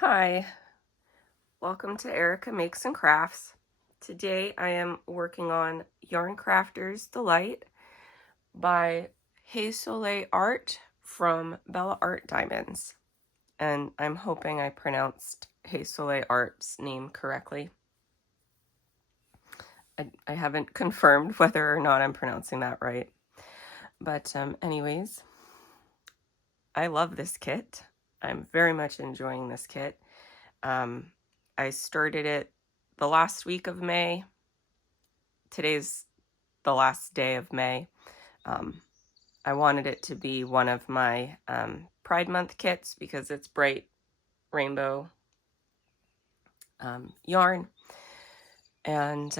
Hi, welcome to Erica Makes and Crafts. Today I am working on Yarn Crafter's Delight by Hey Soleil Art from Bella Art Diamonds. And I'm hoping I pronounced Hey Soleil Art's name correctly. I haven't confirmed whether or not I'm pronouncing that right. But anyways, I love this kit. I'm very much enjoying this kit. I started it the last week of May. Today's the last day of May. I wanted it to be one of my Pride Month kits because it's bright rainbow yarn, and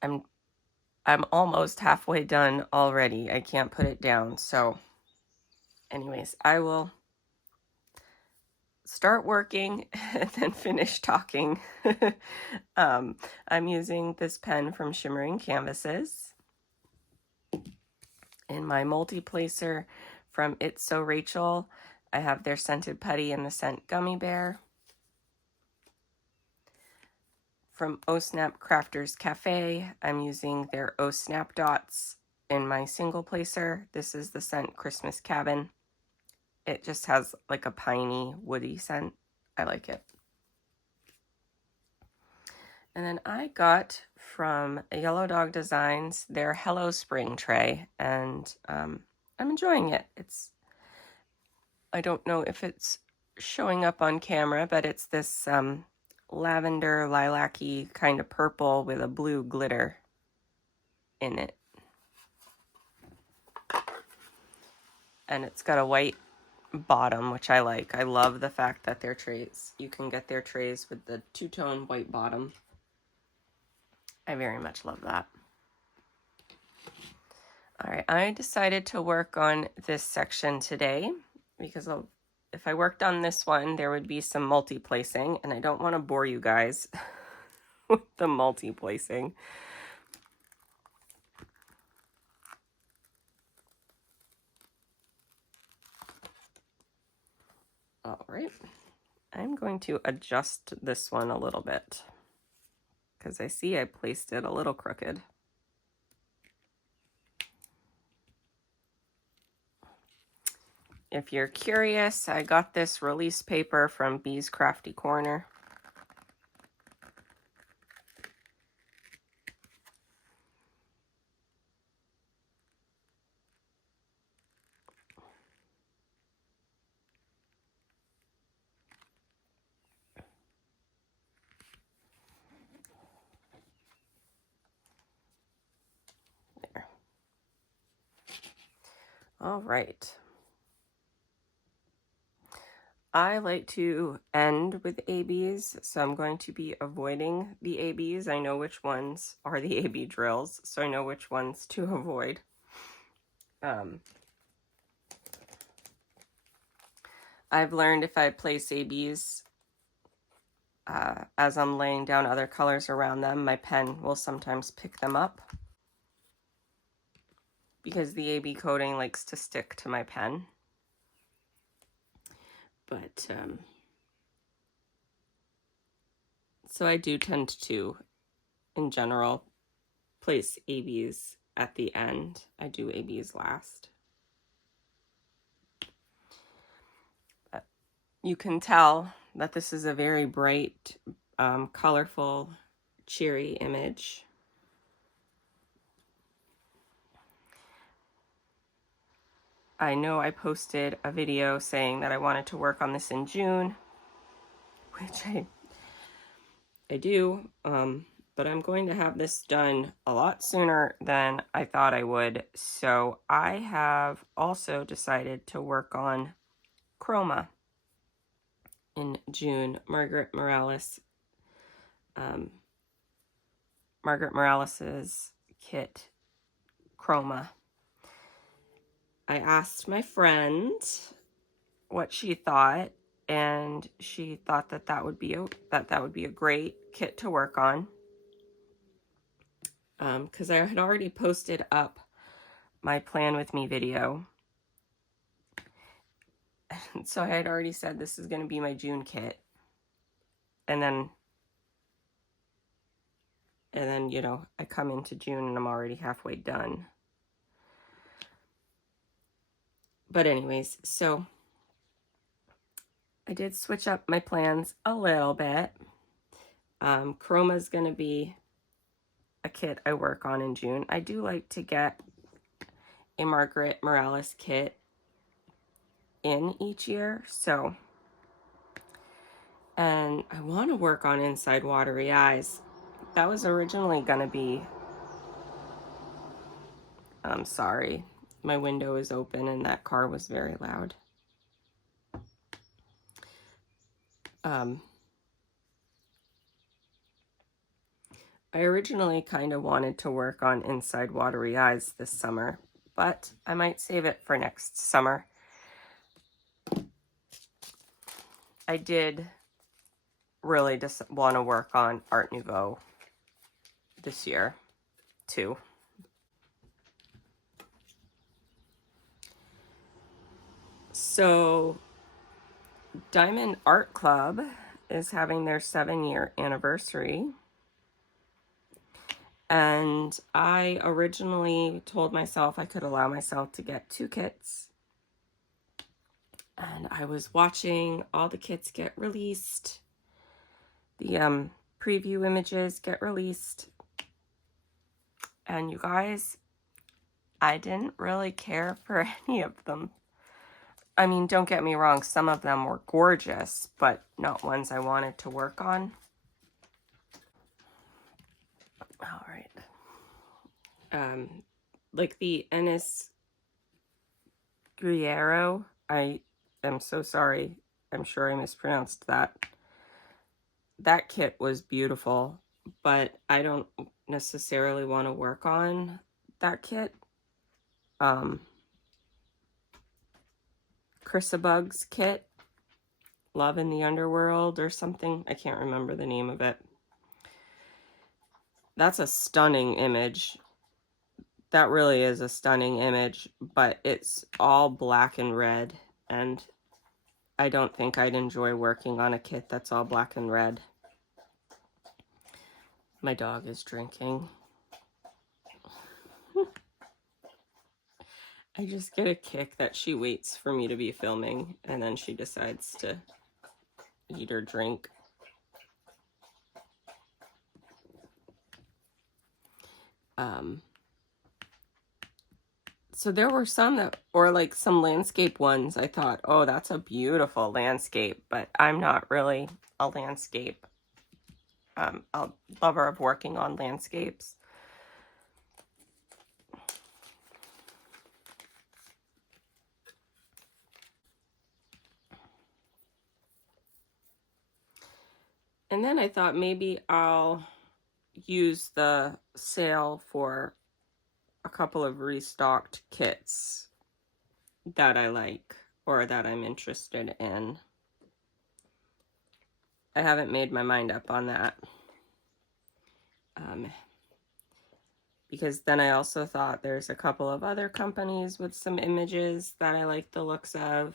I'm almost halfway done already. I can't put it down. So anyways, I will start working and then finish talking. I'm using this pen from Shimmering Canvases. In my multi-placer from It's So Rachel, I have their Scented Putty and the Scent Gummy Bear. From Oh Snap Crafters Cafe, I'm using their Oh Snap Dots in my single placer. This is the scent Christmas Cabin. It just has like a piney, woody scent. I like it. And then I got from Yellow Dog Designs their Hello Spring tray, and I'm enjoying it. I don't know if it's showing up on camera, but it's this lavender lilac-y kind of purple with a blue glitter in it. And it's got a white bottom, which I like. I love the fact that their trays, you can get their trays with the two-tone white bottom. I very much love that. All right, I decided to work on this section today because if I worked on this one, there would be some multi-placing, and I don't want to bore you guys with the multi-placing. All right, I'm going to adjust this one a little bit because I see I placed it a little crooked. If you're curious, I got this release paper from Bee's Crafty Corner. There. All right. I like to end with ABs, so I'm going to be avoiding the ABs. I know which ones are the AB drills, so I know which ones to avoid. I've learned if I place ABs as I'm laying down other colors around them, my pen will sometimes pick them up because the AB coating likes to stick to my pen. But so I do tend to, in general, place ABs at the end. I do ABs last. But you can tell that this is a very bright, colorful, cheery image. I know I posted a video saying that I wanted to work on this in June, which I do, but I'm going to have this done a lot sooner than I thought I would. So I have also decided to work on Chroma in June. Margaret Morales's kit, Chroma. I asked my friend what she thought, and she thought that that would be a great kit to work on. Because I had already posted up my Plan With Me video. So I had already said this is going to be my June kit. And then, you know, I come into June and I'm already halfway done. But anyways, so I did switch up my plans a little bit. Chroma's going to be a kit I work on in June. I do like to get a Margaret Morales kit in each year, so, and I want to work on Inside Watery Eyes. That was originally going to be, I'm sorry, my window is open and that car was very loud. I originally kind of wanted to work on Inside Watery Eyes this summer, but I might save it for next summer. I did really just want to work on Art Nouveau this year, too. So, Diamond Art Club is having their 7-year anniversary. And I originally told myself I could allow myself to get 2 kits. And I was watching all the kits get released. The preview images get released. And you guys, I didn't really care for any of them. I mean, don't get me wrong, some of them were gorgeous, but not ones I wanted to work on. All right. Like the Ennis Guerrero, I am so sorry. I'm sure I mispronounced that. That kit was beautiful, but I don't necessarily want to work on that kit. Chrisabug's kit, Love in the Underworld or something. I can't remember the name of it. That's a stunning image. That really is a stunning image, but it's all black and red, and I don't think I'd enjoy working on a kit that's all black and red. My dog is drinking. I just get a kick that she waits for me to be filming, and then she decides to eat or drink. So there were some that, or like some landscape ones, I thought, oh, that's a beautiful landscape, but I'm not really a landscape, a lover of working on landscapes. And then I thought maybe I'll use the sale for a couple of restocked kits that I like or that I'm interested in. I haven't made my mind up on that. Because then I also thought there's a couple of other companies with some images that I like the looks of.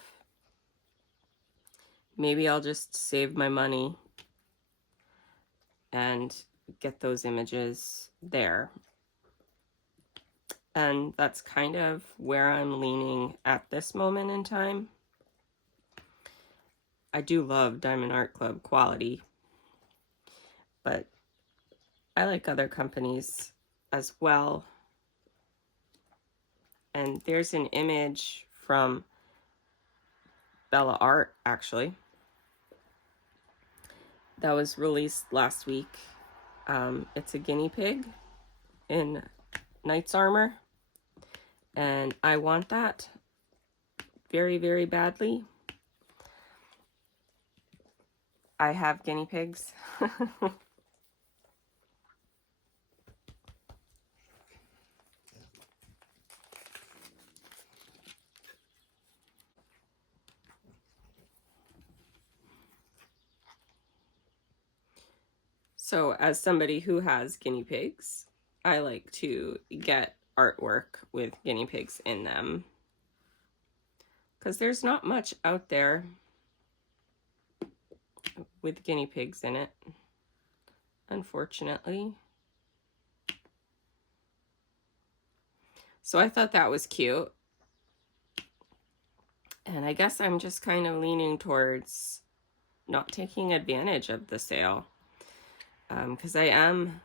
Maybe I'll just save my money and get those images there. And that's kind of where I'm leaning at this moment in time. I do love Diamond Art Club quality, but I like other companies as well. And there's an image from Bella Art, actually, that was released last week. It's a guinea pig in knight's armor, and I want that very, very badly. I have guinea pigs. So as somebody who has guinea pigs, I like to get artwork with guinea pigs in them. because there's not much out there with guinea pigs in it, unfortunately. So I thought that was cute. And I guess I'm just kind of leaning towards not taking advantage of the sale, because I am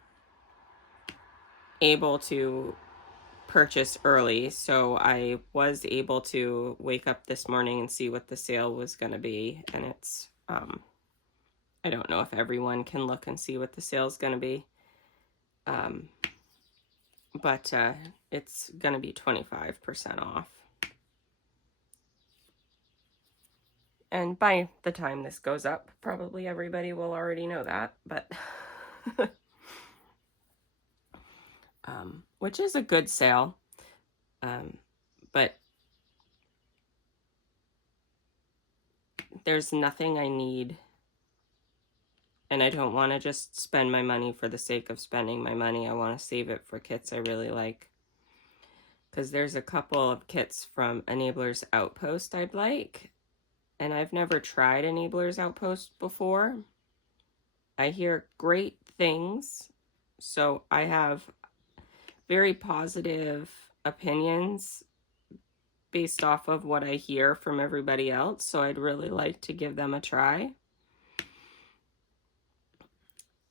able to purchase early. So I was able to wake up this morning and see what the sale was going to be. And it's, I don't know if everyone can look and see what the sale is going to be. But it's going to be 25% off. And by the time this goes up, probably everybody will already know that, but which is a good sale. But there's nothing I need, and I don't want to just spend my money for the sake of spending my money. I want to save it for kits I really like, because there's a couple of kits from Enablers Outpost I'd like, and I've never tried Enablers Outpost before. I hear great things, so I have very positive opinions based off of what I hear from everybody else, so I'd really like to give them a try.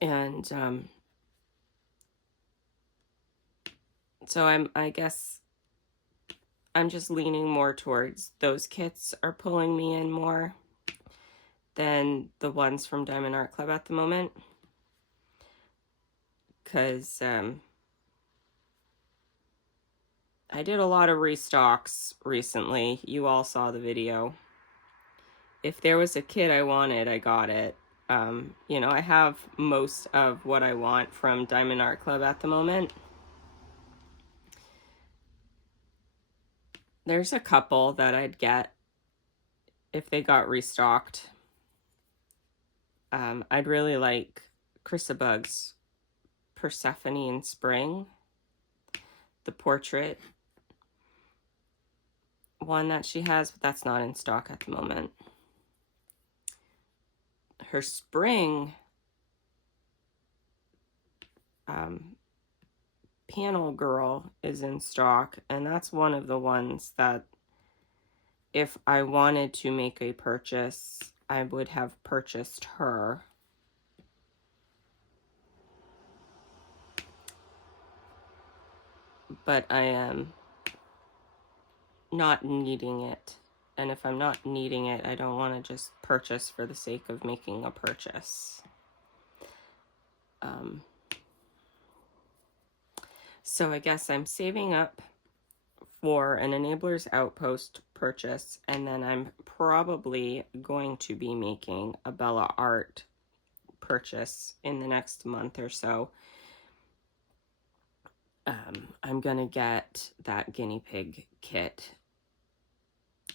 And so I guess I'm just leaning more towards those kits are pulling me in more than the ones from Diamond Art Club at the moment, because I did a lot of restocks recently. You all saw the video. If there was a kit I wanted, I got it. You know, I have most of what I want from Diamond Art Club at the moment. There's a couple that I'd get if they got restocked. I'd really like Chrisabug's Persephone in Spring, the portrait one that she has, but that's not in stock at the moment. Her spring panel girl is in stock, and that's one of the ones that if I wanted to make a purchase, I would have purchased her. But I am not needing it. And if I'm not needing it, I don't want to just purchase for the sake of making a purchase. So I guess I'm saving up for an Enablers Outpost purchase, and then I'm probably going to be making a Bella Art purchase in the next month or so. I'm gonna get that guinea pig kit.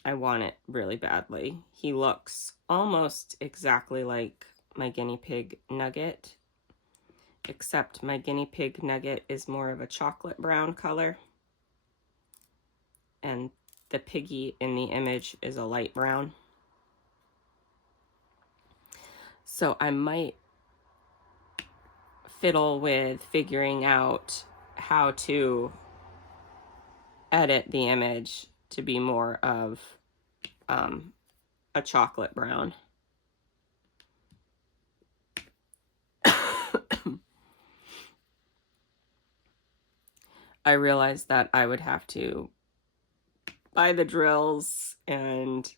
I want it really badly. He looks almost exactly like my guinea pig nugget, except my guinea pig nugget is more of a chocolate brown color, and the piggy in the image is a light brown. So I might fiddle with figuring out how to edit the image to be more of a chocolate brown. I realized that I would have to buy the drills, and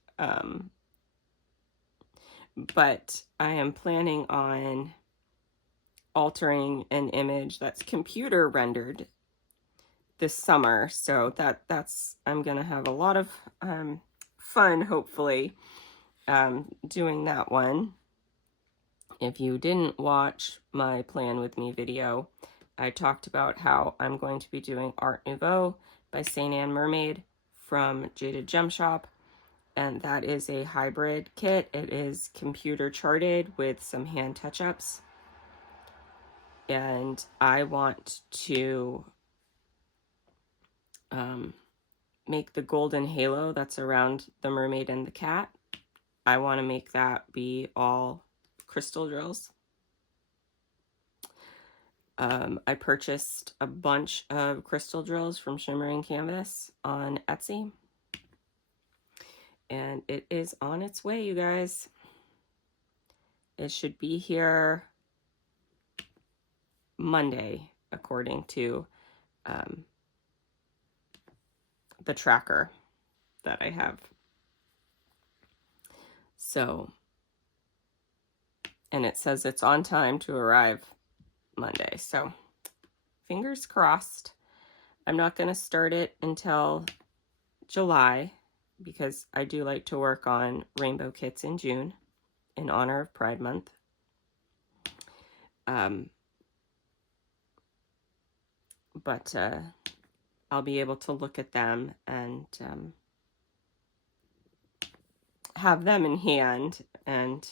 but I am planning on altering an image that's computer rendered this summer, so that's I'm gonna have a lot of fun, hopefully, doing that one. If you didn't watch my Plan With Me video, I talked about how I'm going to be doing Art Nouveau by St. Anne Mermaid from Jaded Gem Shop, and that is a hybrid kit. It is computer charted with some hand touch-ups, and I want to make the golden halo that's around the mermaid and the cat. I want to make that be all crystal drills. I purchased a bunch of crystal drills from Shimmering Canvas on Etsy. And it is on its way, you guys. It should be here Monday, according to the tracker that I have. So, and it says it's on time to arrive Monday. So, fingers crossed. I'm not going to start it until July because I do like to work on rainbow kits in June in honor of Pride Month. But I'll be able to look at them and have them in hand, and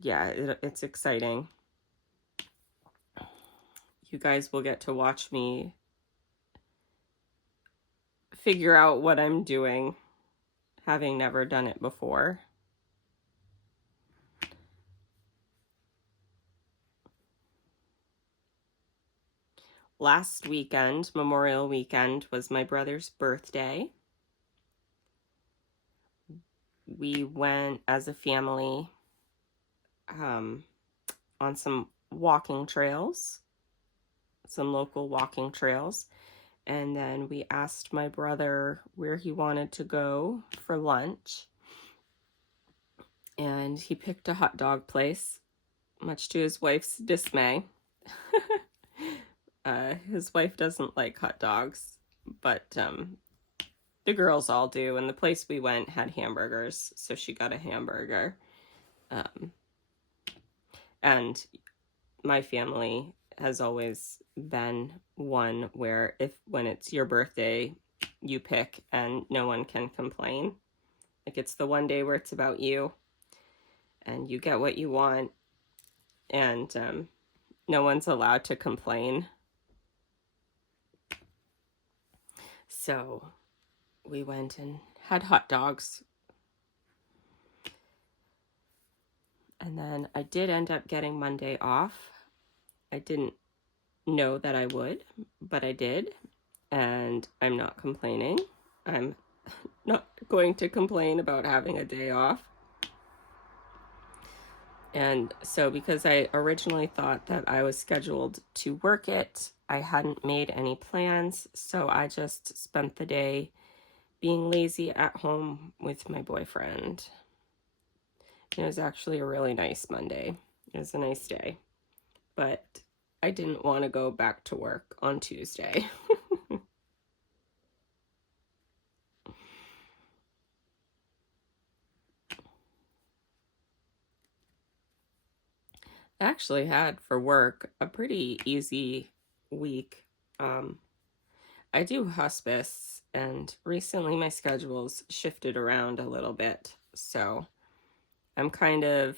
yeah, it's exciting. You guys will get to watch me figure out what I'm doing, having never done it before. Last weekend, Memorial Weekend, was my brother's birthday. We went as a family on some walking trails, some local walking trails. And then we asked my brother where he wanted to go for lunch. And he picked a hot dog place, much to his wife's dismay. His wife doesn't like hot dogs, but the girls all do. And the place we went had hamburgers, so she got a hamburger. And my family has always been one where when it's your birthday, you pick and no one can complain. Like, it's the one day where it's about you and you get what you want, and no one's allowed to complain. So we went and had hot dogs. And then I did end up getting Monday off. I didn't know that I would, but I did. And I'm not complaining. I'm not going to complain about having a day off. And so because I originally thought that I was scheduled to work it, I hadn't made any plans. So I just spent the day being lazy at home with my boyfriend. It was actually a really nice Monday. It was a nice day. But I didn't want to go back to work on Tuesday. I actually had for work a pretty easy week. I do hospice, and recently my schedule's shifted around a little bit, so I'm kind of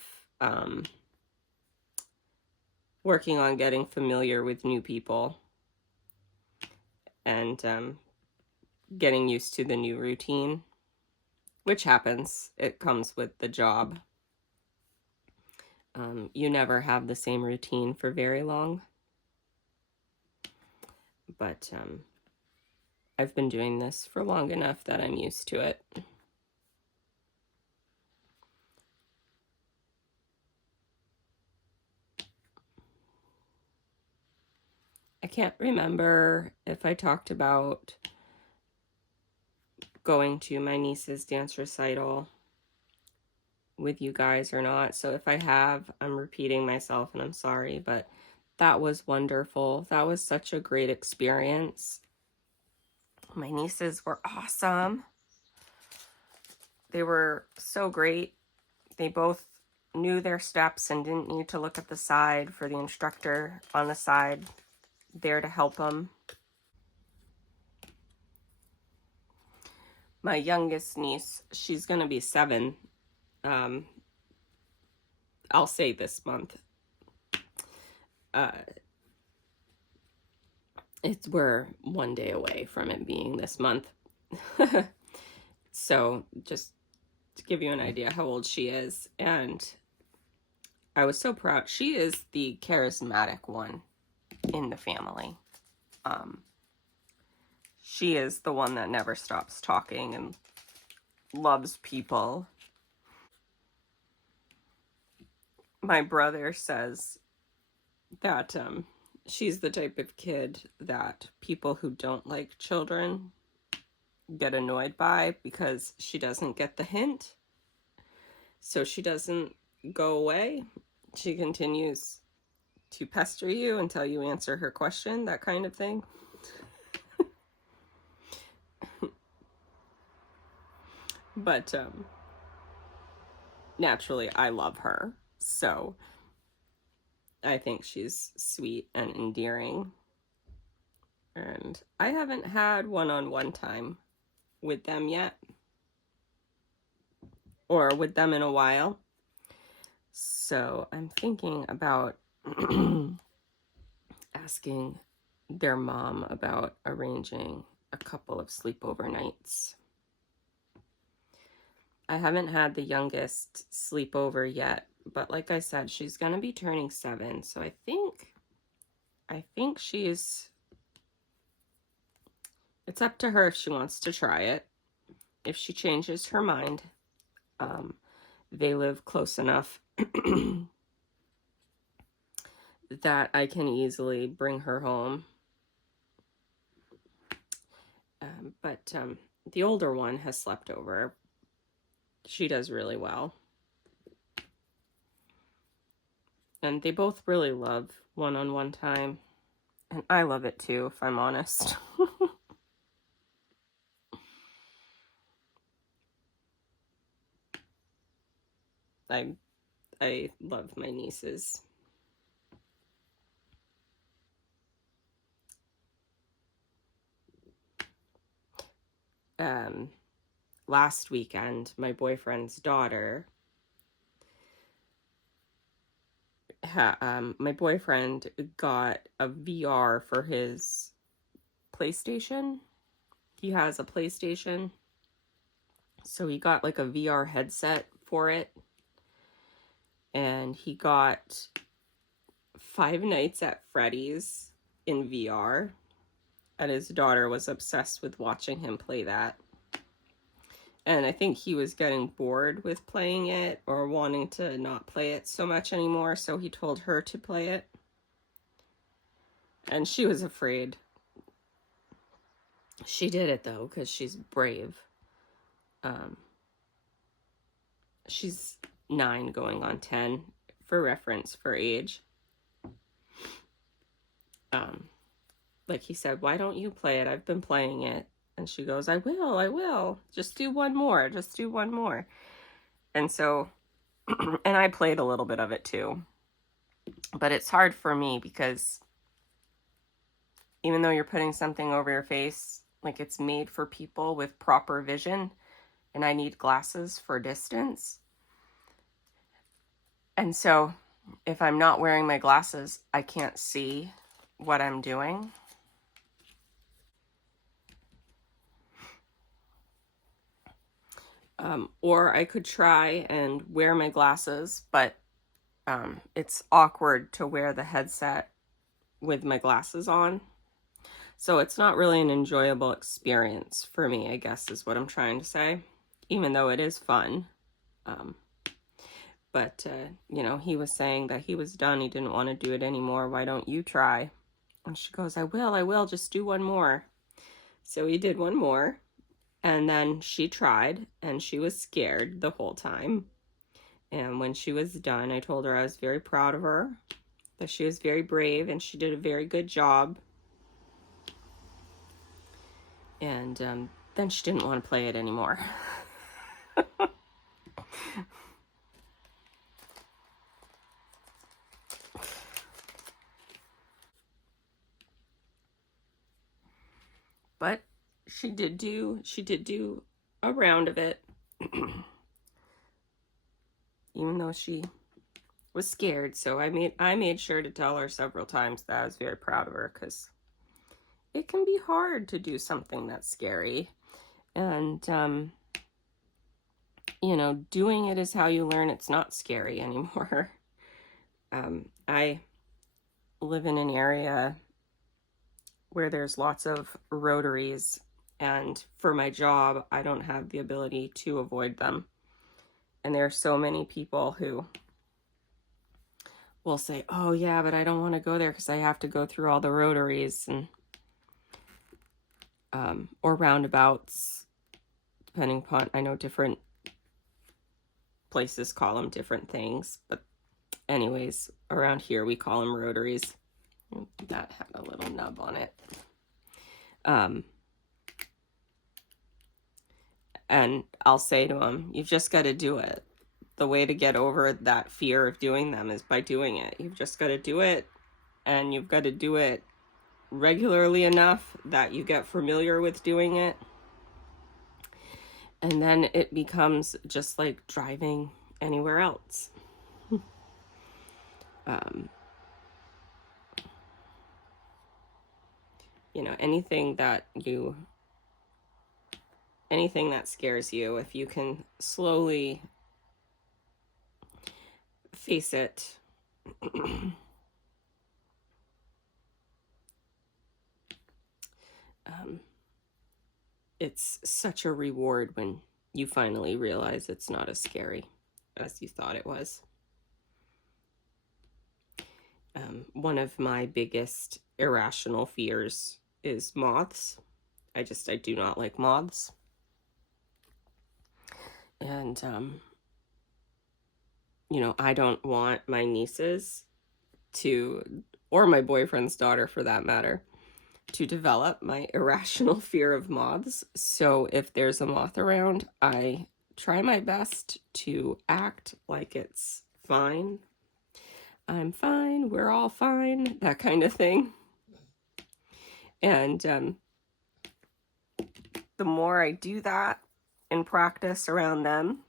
working on getting familiar with new people and getting used to the new routine, which happens. It comes with the job. You never have the same routine for very long. But I've been doing this for long enough that I'm used to it. I can't remember if I talked about going to my niece's dance recital with you guys or not. So if I have, I'm repeating myself and I'm sorry, but that was wonderful. That was such a great experience. My nieces were awesome. They were so great. They both knew their steps and didn't need to look at the side for the instructor on the side there to help them. My youngest niece, she's going to be 7. I'll say this month. we're one day away from it being this month. So just to give you an idea how old she is. And I was so proud. She is the charismatic one in the family. She is the one that never stops talking and loves people. My brother says that she's the type of kid that people who don't like children get annoyed by because she doesn't get the hint. So she doesn't go away. She continues to pester you until you answer her question, that kind of thing. But naturally, I love her. So I think she's sweet and endearing. And I haven't had one-on-one time with them yet, or with them in a while. So I'm thinking about asking their mom about arranging a couple of sleepover nights. I haven't had the youngest sleepover yet, but like I said, she's gonna be turning 7, so I think she's, it's up to her if she wants to try it. If she changes her mind, they live close enough that I can easily bring her home. But the older one has slept over. She does really well. And they both really love one-on-one time. And I love it too, if I'm honest. I love my nieces. Last weekend, my boyfriend's daughter, my boyfriend got a VR for his PlayStation. He has a PlayStation, so he got like a VR headset for it, and he got Five Nights at Freddy's in VR, and his daughter was obsessed with watching him play that. And I think he was getting bored with playing it or wanting to not play it so much anymore, so he told her to play it. And she was afraid. She did it though, because she's brave. She's 9 going on 10, for reference, for age. Like he said, why don't you play it? I've been playing it. And she goes, I will. Just do one more. And so, and I played a little bit of it too. But it's hard for me because even though you're putting something over your face, like it's made for people with proper vision, and I need glasses for distance. And so if I'm not wearing my glasses, I can't see what I'm doing. Or I could try and wear my glasses, but it's awkward to wear the headset with my glasses on. So it's not really an enjoyable experience for me, I guess is what I'm trying to say, even though it is fun. But, you know, he was saying that he was done. He didn't want to do it anymore. Why don't you try? And she goes, I will. Just do one more. So he did one more. And then she tried, and she was scared the whole time. And when she was done, I told her I was very proud of her, that she was very brave, and she did a very good job. And then she didn't want to play it anymore. But she did do a round of it. Even though she was scared. So I made sure to tell her several times that I was very proud of her, because it can be hard to do something that's scary. And, you know, doing it is how you learn it's not scary anymore. I live in an area where there's lots of rotaries, and for my job, I don't have the ability to avoid them. And there are so many people who will say, oh yeah, but I don't want to go there because I have to go through all the rotaries and or roundabouts, depending upon, I know different places call them different things, but anyways, around here we call them rotaries. That had a little nub on it. And I'll say to them, you've just got to do it. The way to get over that fear of doing them is by doing it. You've just got to do it, and you've got to do it regularly enough that you get familiar with doing it. And then it becomes just like driving anywhere else. You know, anything that scares you, if you can slowly face it, it's such a reward when you finally realize it's not as scary as you thought it was. One of my biggest irrational fears is moths. I do not like moths. And, you know, I don't want my nieces to, or my boyfriend's daughter for that matter, to develop my irrational fear of moths. So if there's a moth around, I try my best to act like it's fine. I'm fine, we're all fine, that kind of thing. And the more I do that in practice around them,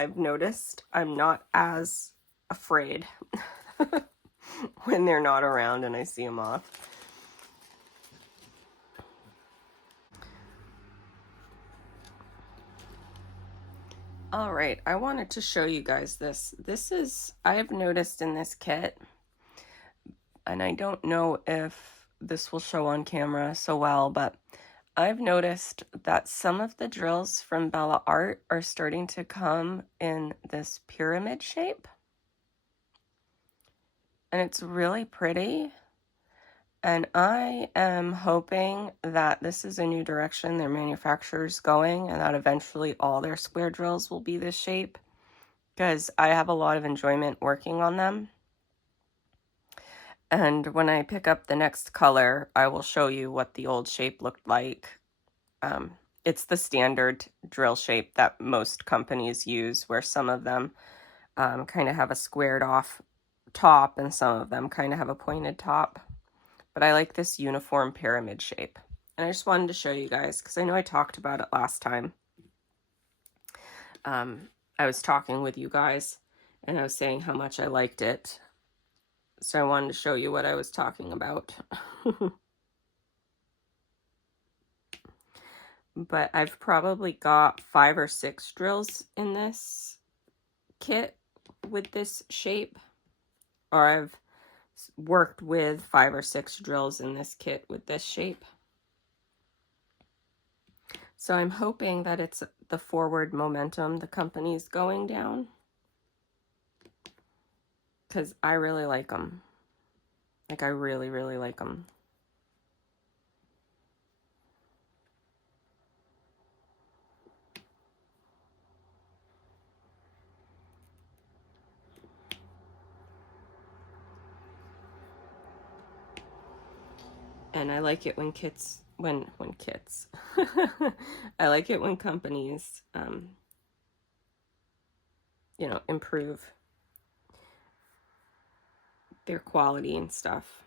I've noticed I'm not as afraid when they're not around and I see a moth. All right, I wanted to show you guys this. This is, I have noticed in this kit, and I don't know if this will show on camera so well, but I've noticed that some of the drills from Bella Art are starting to come in this pyramid shape. And it's really pretty. And I am hoping that this is a new direction their manufacturer's going, and that eventually all their square drills will be this shape, because I have a lot of enjoyment working on them. And when I pick up the next color, I will show you what the old shape looked like. It's the standard drill shape that most companies use, where some of them kind of have a squared off top and some of them kind of have a pointed top. But I like this uniform pyramid shape. And I just wanted to show you guys, because I know I talked about it last time. I was talking with you guys, and I was saying how much I liked it. So I wanted to show you what I was talking about. But I've probably got 5 or 6 drills in this kit with this shape. Or I've worked with 5 or 6 drills in this kit with this shape. So I'm hoping that it's the forward momentum the company's going down, because I really like them. Like, I really, really like them. And I like it when kits, I like it when companies, you know, improve their quality and stuff,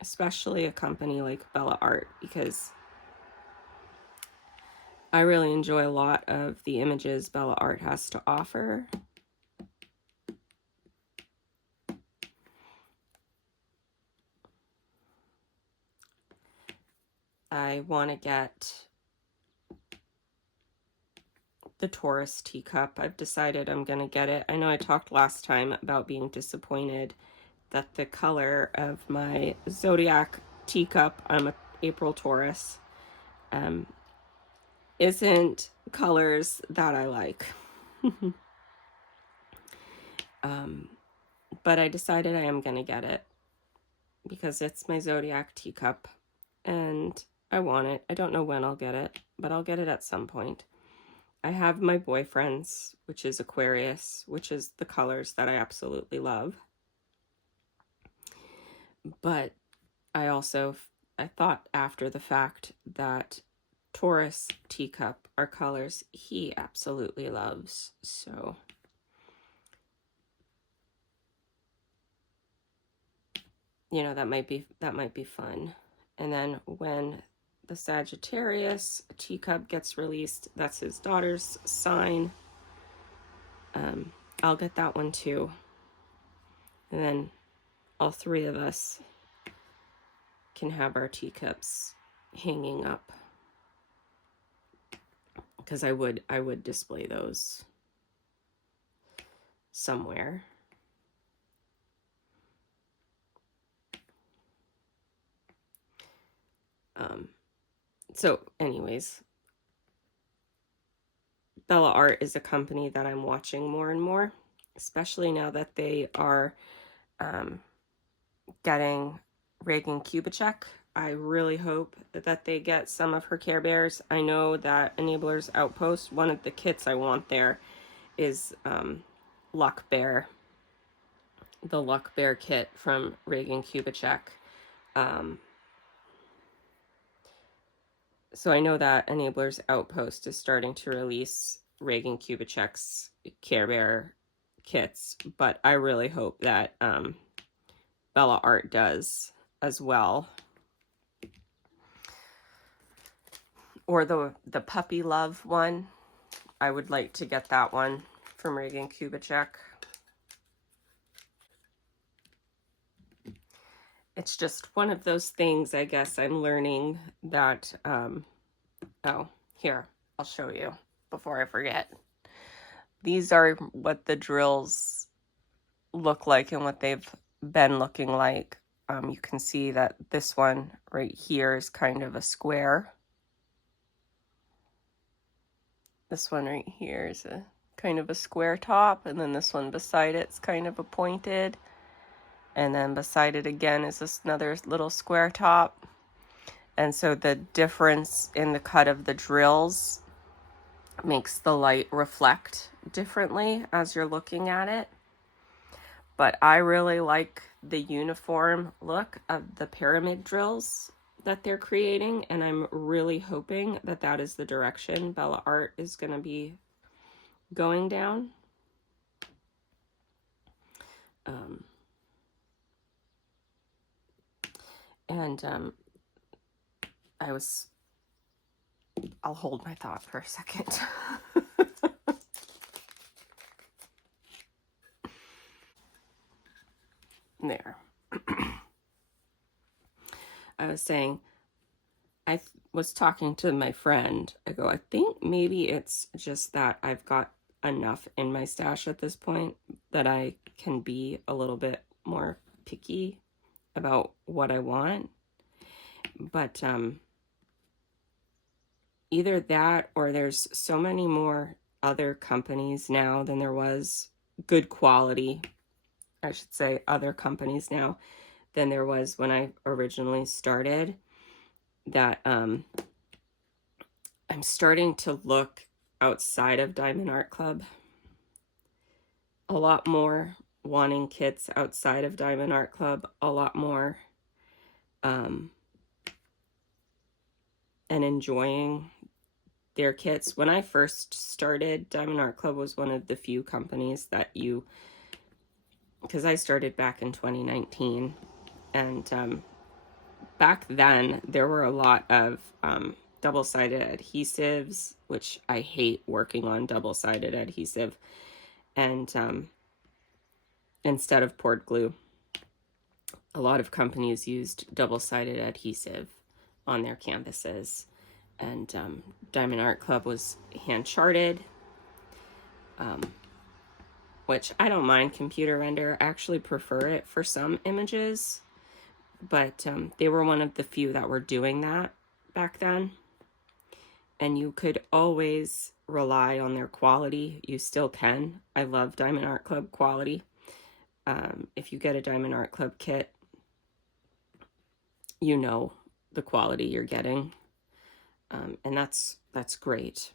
especially a company like Bella Art, because I really enjoy a lot of the images Bella Art has to offer. I want to get the Taurus teacup. I've decided I'm going to get it. I know I talked last time about being disappointed that the color of my zodiac teacup, I'm a April Taurus, isn't colors that I like. But I decided I am going to get it because it's my zodiac teacup and I want it. I don't know when I'll get it, but I'll get it at some point. I have my boyfriend's, which is Aquarius, which is the colors that I absolutely love. But I thought after the fact that Taurus teacup are colors he absolutely loves. So you know, that might be fun. And then when the Sagittarius teacup gets released, that's his daughter's sign. I'll get that one too. And then all three of us can have our teacups hanging up, because I would display those somewhere. So anyways, Bella Art is a company that I'm watching more and more, especially now that they are getting Reagan Kubitschek. I really hope that they get some of her Care Bears. I know that Enabler's Outpost, one of the kits I want there is Luck Bear, the Luck Bear kit from Reagan Kubitschek. So I know that Enabler's Outpost is starting to release Reagan Kubitschek's Care Bear kits, but I really hope that Bella Art does as well. Or the Puppy Love one. I would like to get that one from Reagan Kubitschek. It's just one of those things, I guess, I'm learning that, oh, here, I'll show you before I forget. These are what the drills look like and what they've been looking like. You can see that this one right here is kind of a square. This one right here is a kind of a square top, and then this one beside it's kind of a pointed. And then beside it again is this another little square top. And so the difference in the cut of the drills makes the light reflect differently as you're looking at it. But I really like the uniform look of the pyramid drills that they're creating, and I'm really hoping that that is the direction Bella Art is going to be going down. I'll hold my thought for a second. There. I was saying, I was talking to my friend. I go, I think maybe it's just that I've got enough in my stash at this point that I can be a little bit more picky about what I want. But either that or there's so many more other companies now than there was, good quality, I should say, other companies now than there was when I originally started, that I'm starting to look outside of Diamond Art Club a lot more, wanting kits outside of Diamond Art Club a lot more, and enjoying their kits. When I first started, Diamond Art Club was one of the few companies that because I started back in 2019, and back then there were a lot of double-sided adhesives, which I hate working on double-sided adhesive, and instead of poured glue, a lot of companies used double-sided adhesive, on their canvases. And Diamond Art Club was hand charted, which I don't mind computer render. I actually prefer it for some images, but they were one of the few that were doing that back then. And you could always rely on their quality. You still can. I love Diamond Art Club quality. If you get a Diamond Art Club kit, you know the quality you're getting. And that's great.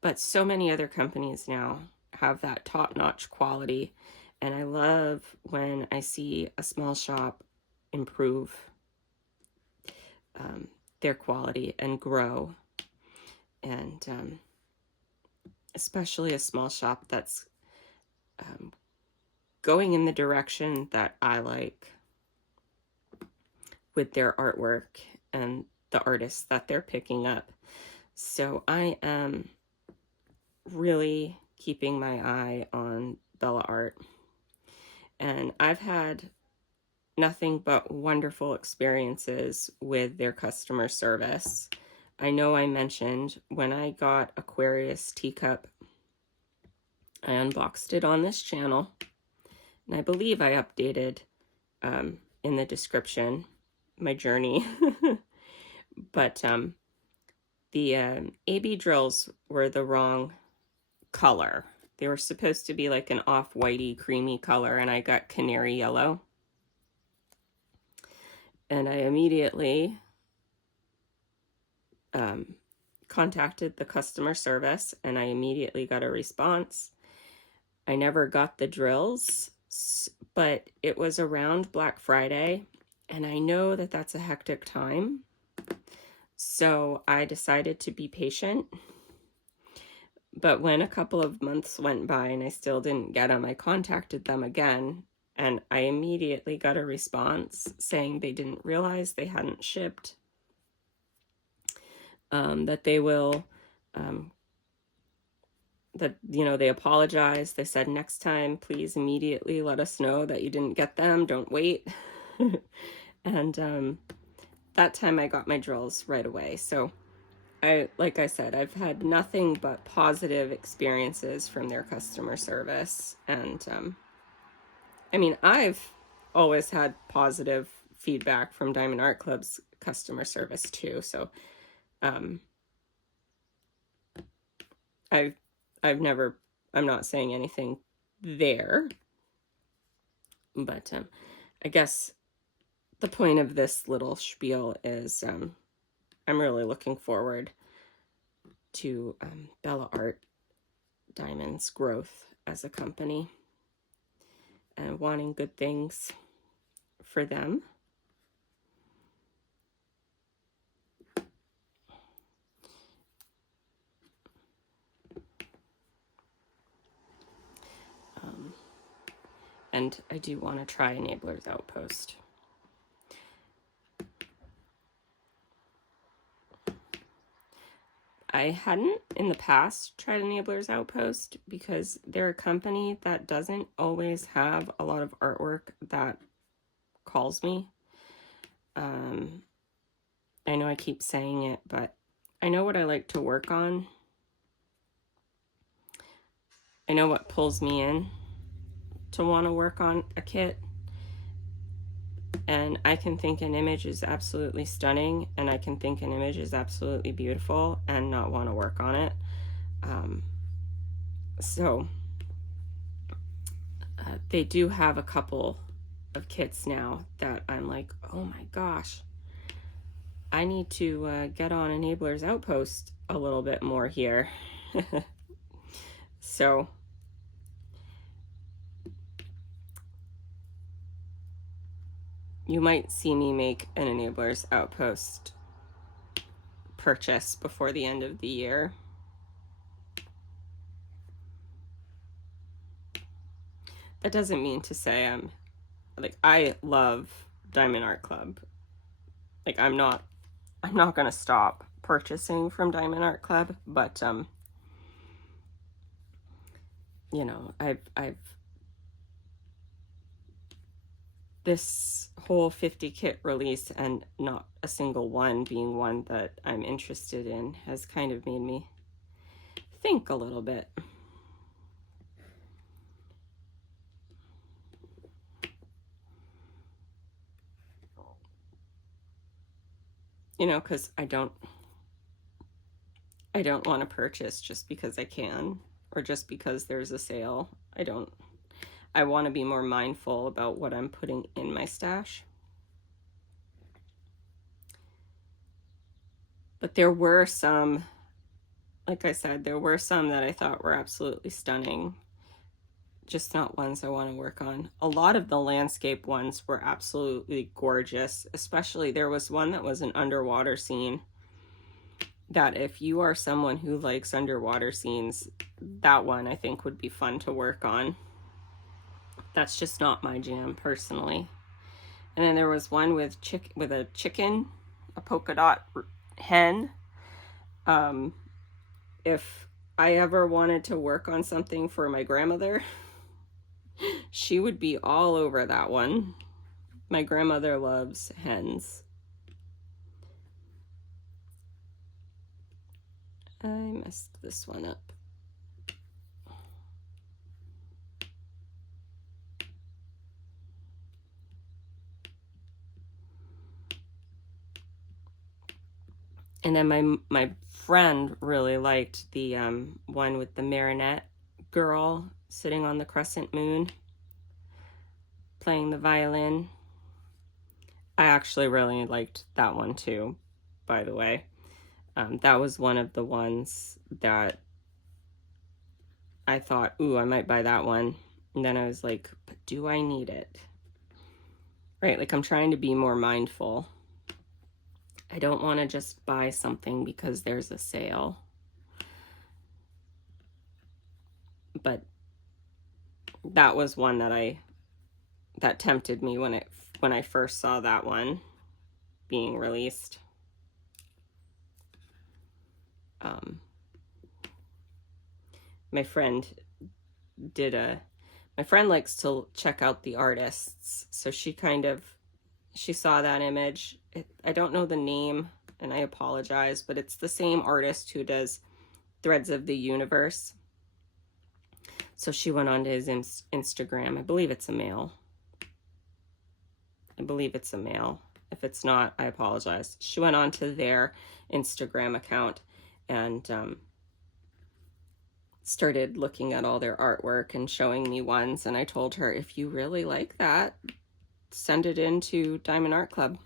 But so many other companies now have that top-notch quality, and I love when I see a small shop improve their quality and grow, and especially a small shop that's going in the direction that I like with their artwork and the artists that they're picking up. So I am really keeping my eye on Bella Art, and I've had nothing but wonderful experiences with their customer service. I know I mentioned when I got Aquarius teacup, I unboxed it on this channel, and I believe I updated in the description my journey. But the AB drills were the wrong color. They were supposed to be like an off-whitey creamy color, and I got canary yellow. And I immediately contacted the customer service, and I immediately got a response. I never got the drills, but it was around Black Friday, and I know that that's a hectic time. So I decided to be patient. But when a couple of months went by and I still didn't get them, I contacted them again, and I immediately got a response saying they didn't realize they hadn't shipped, that they will, that, you know, they apologized. They said, next time, please immediately let us know that you didn't get them. Don't wait. And that time I got my drills right away. So like I said, I've had nothing but positive experiences from their customer service. And I mean, I've always had positive feedback from Diamond Art Club's customer service too. So I'm not saying anything there, but I guess the point of this little spiel is I'm really looking forward to Bella Art Diamond's growth as a company and wanting good things for them. And I do want to try Enabler's Outpost. I hadn't in the past tried Enabler's Outpost because they're a company that doesn't always have a lot of artwork that calls me. I know I keep saying it, but I know what I like to work on. I know what pulls me in to want to work on a kit. And I can think an image is absolutely stunning, and I can think an image is absolutely beautiful and not want to work on it. So they do have a couple of kits now that I'm like, oh my gosh, I need to get on Enabler's Outpost a little bit more here. So you might see me make an Enabler's Outpost purchase before the end of the year. That doesn't mean to say I love Diamond Art Club. Like I'm not gonna stop purchasing from Diamond Art Club, but you know, I've this whole 50 kit release and not a single one being one that I'm interested in has kind of made me think a little bit. You know, because I don't want to purchase just because I can or just because there's a sale. I want to be more mindful about what I'm putting in my stash. But there were some, like I said, there were some that I thought were absolutely stunning. Just not ones I want to work on. A lot of the landscape ones were absolutely gorgeous. Especially there was one that was an underwater scene that if you are someone who likes underwater scenes, that one I think would be fun to work on. That's just not my jam personally. And then there was one with a chicken, a polka dot hen. If I ever wanted to work on something for my grandmother, she would be all over that one. My grandmother loves hens. I messed this one up. And then my friend really liked the one with the marionette girl sitting on the crescent moon playing the violin. I actually really liked that one too, by the way. That was one of the ones that I thought, ooh, I might buy that one. And then I was like, but do I need it? Right? Like I'm trying to be more mindful. I don't want to just buy something because there's a sale. But that was one that tempted me when I first saw that one being released. My friend likes to check out the artists, so she saw that image. I don't know the name, and I apologize, but it's the same artist who does Threads of the Universe. So she went on to his Instagram. I believe it's a male. If it's not, I apologize. She went on to their Instagram account and started looking at all their artwork and showing me ones. And I told her, if you really like that, send it into Diamond Art Club.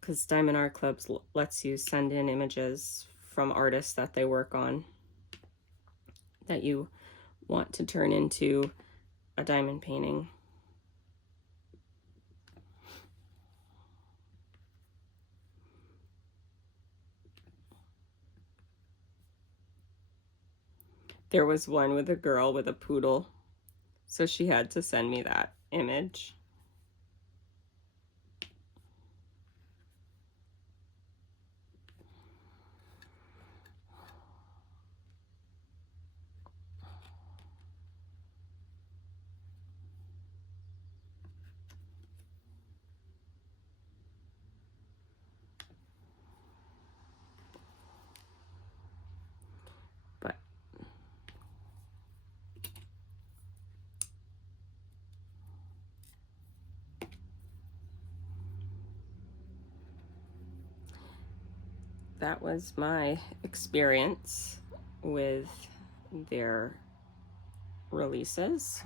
Because Diamond Art Club lets you send in images from artists that they work on that you want to turn into a diamond painting. There was one with a girl with a poodle, so she had to send me that image. But that was my experience with their releases.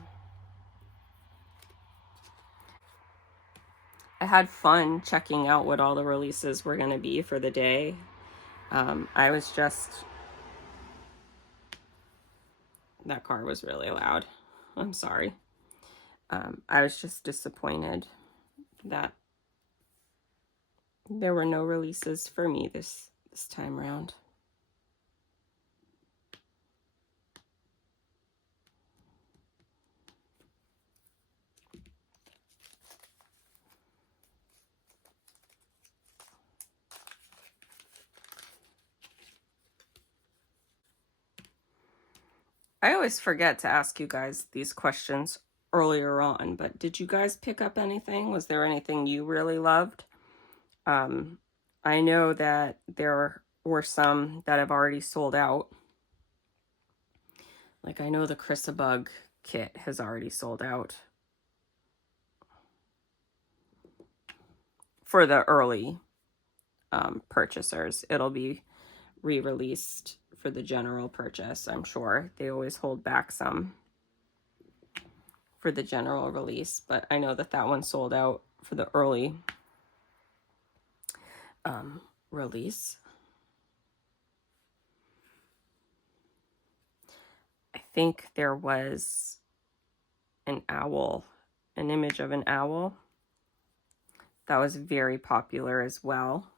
I had fun checking out what all the releases were going to be for the day. I was just... That car was really loud. I'm sorry. I was just disappointed that there were no releases for me this time around. I always forget to ask you guys these questions earlier on, but did you guys pick up anything? Was there anything you really loved? I know that there were some that have already sold out. Like I know the Chrysabug kit has already sold out for the early purchasers. It'll be re-released for the general purchase, I'm sure. They always hold back some for the general release, but I know that that one sold out for the early release. I think there was an owl, an image of an owl that was very popular as well.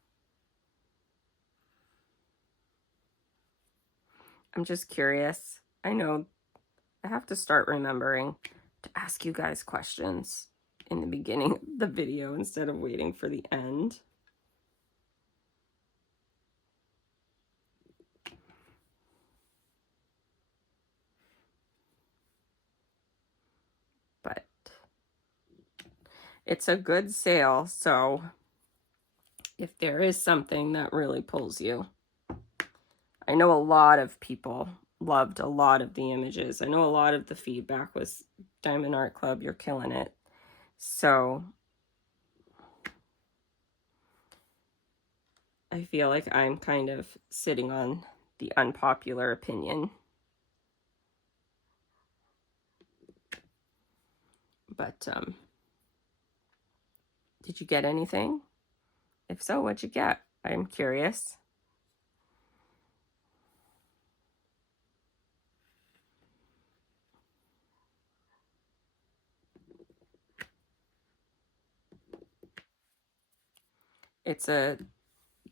I'm just curious. I know I have to start remembering to ask you guys questions in the beginning of the video instead of waiting for the end. But it's a good sale, so if there is something that really pulls you. I know a lot of people loved a lot of the images. I know a lot of the feedback was, Diamond Art Club, you're killing it. So I feel like I'm kind of sitting on the unpopular opinion. But did you get anything? If so, what'd you get? I'm curious. It's a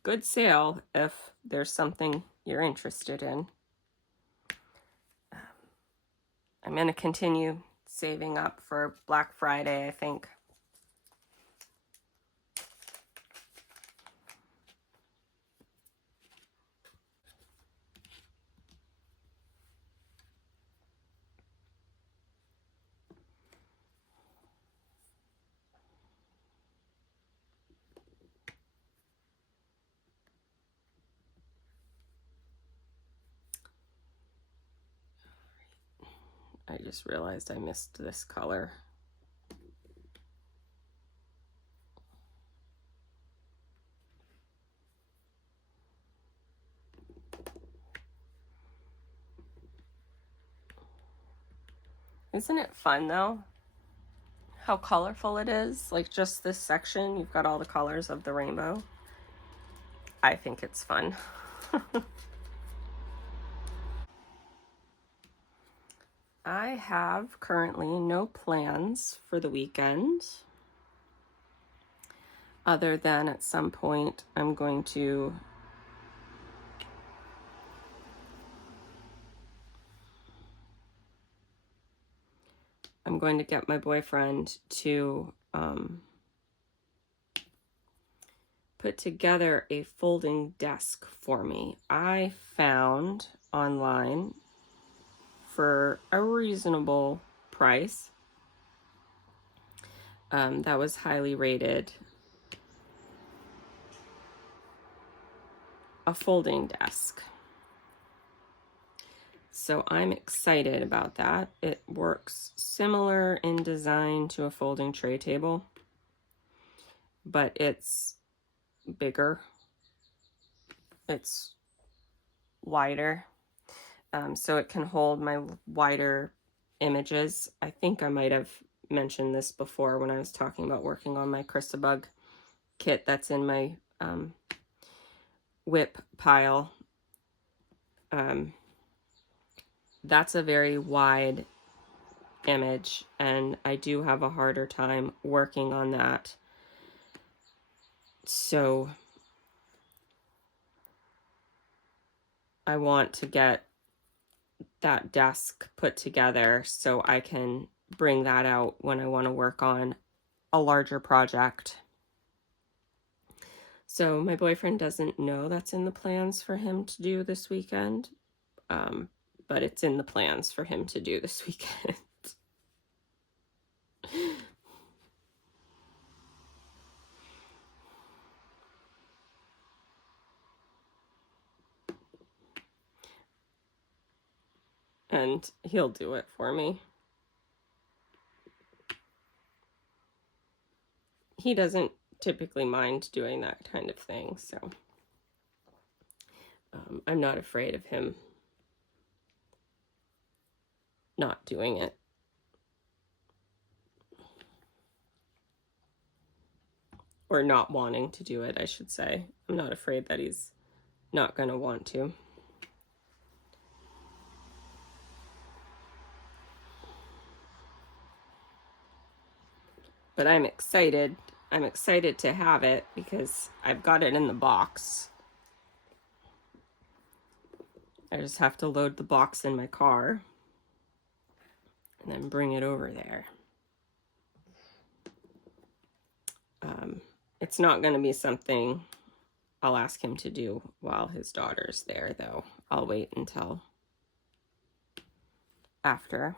good sale if there's something you're interested in. I'm going to continue saving up for Black Friday, I think. I just realized I missed this color. Isn't it fun though? How colorful it is. Like just this section, you've got all the colors of the rainbow. I think it's fun. I have currently no plans for the weekend, other than at some point I'm going to get my boyfriend to put together a folding desk for me. I found online for a reasonable price that was highly rated, a folding desk. So I'm excited about that. It works similar in design to a folding tray table, but it's bigger, it's wider, so it can hold my wider images. I think I might have mentioned this before when I was talking about working on my Chrysabug kit that's in my WIP pile. That's a very wide image, and I do have a harder time working on that. So I want to get that desk put together so I can bring that out when I want to work on a larger project. So my boyfriend doesn't know that's in the plans for him to do this weekend, but it's in the plans for him to do this weekend. and he'll do it for me. He doesn't typically mind doing that kind of thing, so I'm not afraid of him not doing it. Or not wanting to do it, I should say. I'm not afraid that he's not going to want to. But I'm excited. I'm excited to have it because I've got it in the box. I just have to load the box in my car and then bring it over there. It's not going to be something I'll ask him to do while his daughter's there, though. I'll wait until after.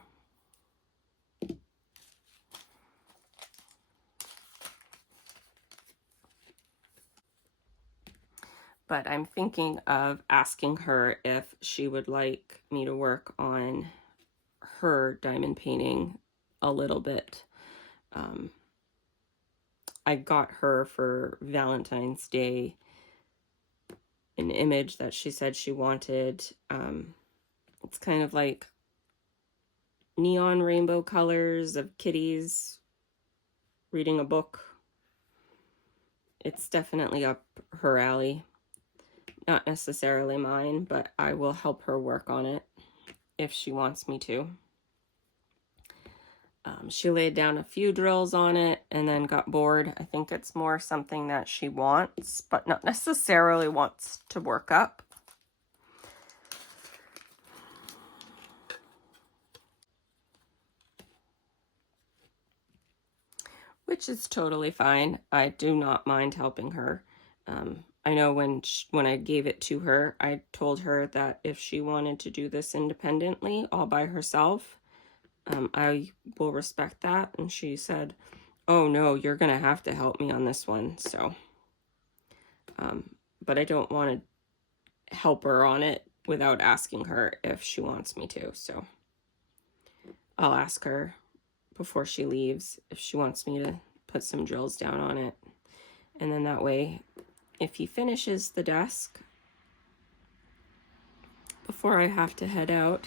But I'm thinking of asking her if she would like me to work on her diamond painting a little bit. I got her for Valentine's Day an image that she said she wanted. It's kind of like neon rainbow colors of kitties reading a book. It's definitely up her alley. Not necessarily mine, but I will help her work on it if she wants me to. She laid down a few drills on it and then got bored. I think it's more something that she wants, but not necessarily wants to work up. Which is totally fine. I do not mind helping her. I know when I gave it to her, I told her that if she wanted to do this independently, all by herself, I will respect that. And she said, oh no, you're going to have to help me on this one. So, but I don't want to help her on it without asking her if she wants me to. So I'll ask her before she leaves if she wants me to put some drills down on it. And then that way, if he finishes the desk before I have to head out,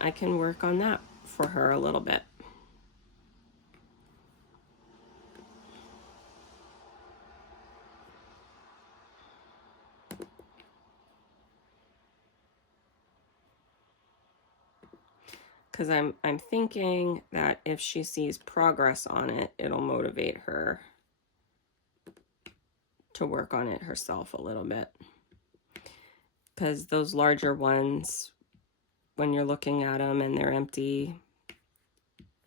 I can work on that for her a little bit. Because I'm thinking that if she sees progress on it, it'll motivate her to work on it herself a little bit. Because those larger ones, when you're looking at them and they're empty,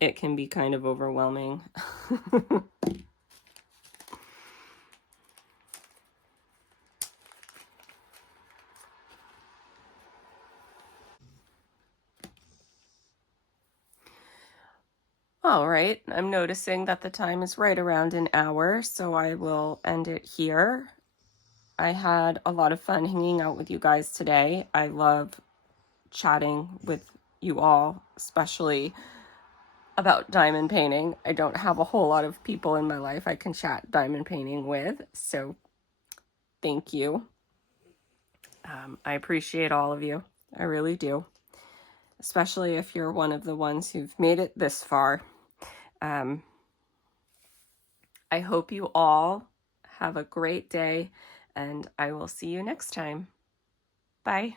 it can be kind of overwhelming. All right, I'm noticing that the time is right around an hour, so I will end it here. I had a lot of fun hanging out with you guys today. I love chatting with you all, especially about diamond painting. I don't have a whole lot of people in my life I can chat diamond painting with, so thank you. I appreciate all of you. I really do, especially if you're one of the ones who've made it this far. I hope you all have a great day, and I will see you next time. Bye.